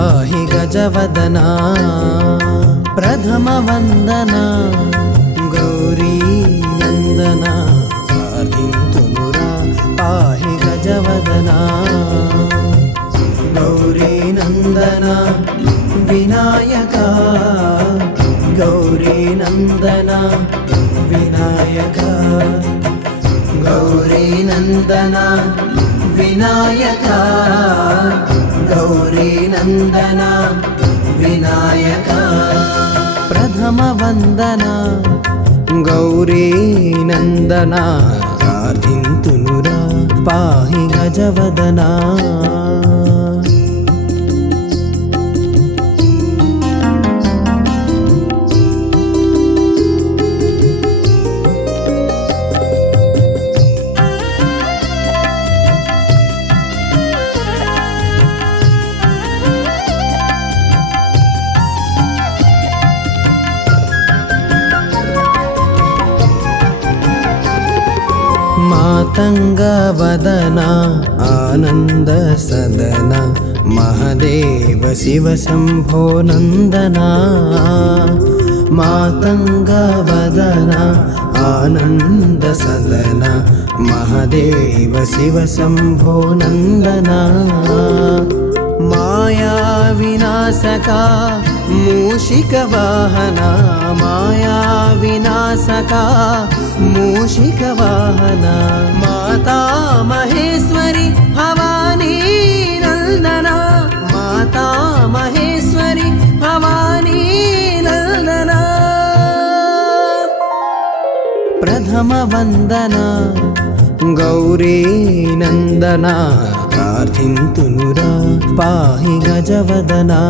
पाहि गजवदना प्रथम वंदना गौरी नंदना प्रार्थिन्तुनुरा पाहि गजवदना गौरी नंदना विनायका गौरी नंदना विनायका गौरी नंदना विनायका गौरी नंदना विनायका प्रथम वंदना गौरी नंदना प्रार्थिन्तुनुरा पाहि गजवदना मातंगवदना आनंद सदना महादेव शिव शंभो नंदना मातंगवदना आनंद सदना महादेव शिव शंभो नंदना माया विनाशका मूषिक वाहना माया विनाशका मूषिक वाहना माता महेश्वरी भवानी नंदना माता महेश्वरी भवानी नंदना प्रथम वंदना गौरी नंदना प्रार्थिन्तुनुरा पाहि गजवदना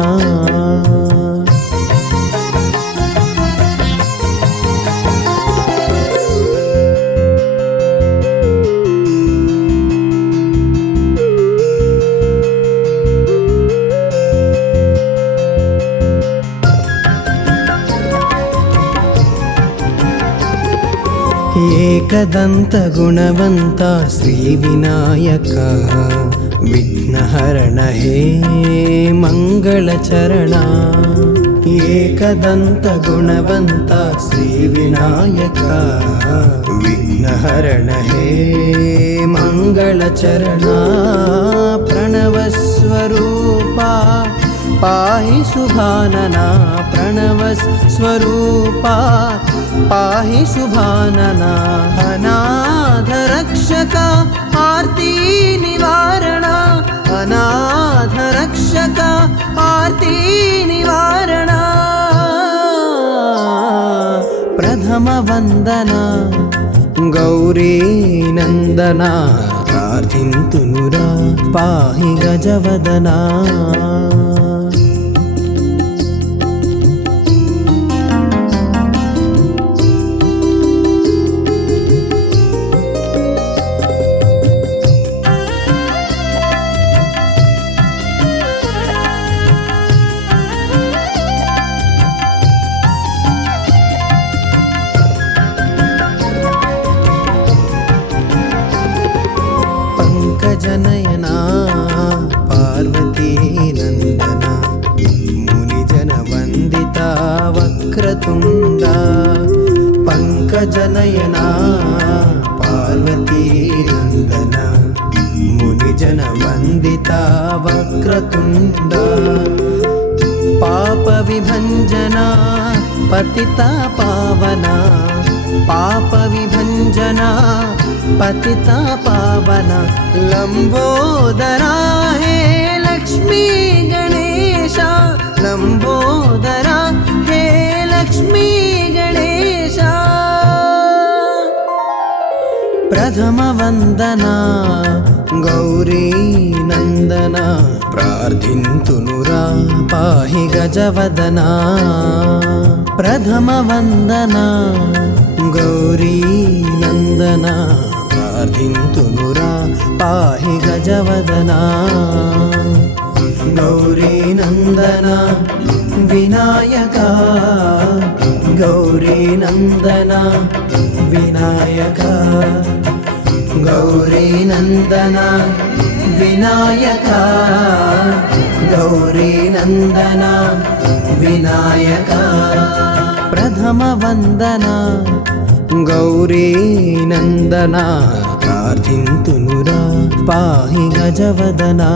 एकदंत गुणवंत श्री विनायक विघ्नहरण हे मंगलचरण एकदंत गुणवंत श्री विनायक विघ्नहरण हे मंगलचरण प्रणव स्वरूपा पाहि शुभानना प्रणव स्वरूपा पाहि शुभानना अनाथ रक्षका आर्ति निवारणा अनाथ रक्षका आर्ति निवारणा प्रथम वंदना गौरी नंदना प्रार्थिन्तुनुरा पाहि गजवदना जनयना पार्वती नंदना मुनिजन वंदिता वक्रतुंडा पंकजनयना पार्वती नंदना मुनिजन वंदिता वक्रतुंडा पाप विभंजना पतिता पावना पाप विभंजना पतिता पावना लंबोदरा हे लक्ष्मी गणेशा लंबोदरा हे लक्ष्मी गणेशा प्रथम वंदना गौरी नंदना प्रार्थिन्तुनुरा पाहि गजवदना प्रथम वंदना गौरी नंदना प्रार्थिन्तुनुरा पाहि गजवदना गौरी नंदना विनायका गौरी नंदना विनायका गौरी नंदना వినాయక గౌరీ నందన వినాయక ప్రథమ వందన గౌరీ నందన ప్రార్థింతునురా పాహి గజవదనా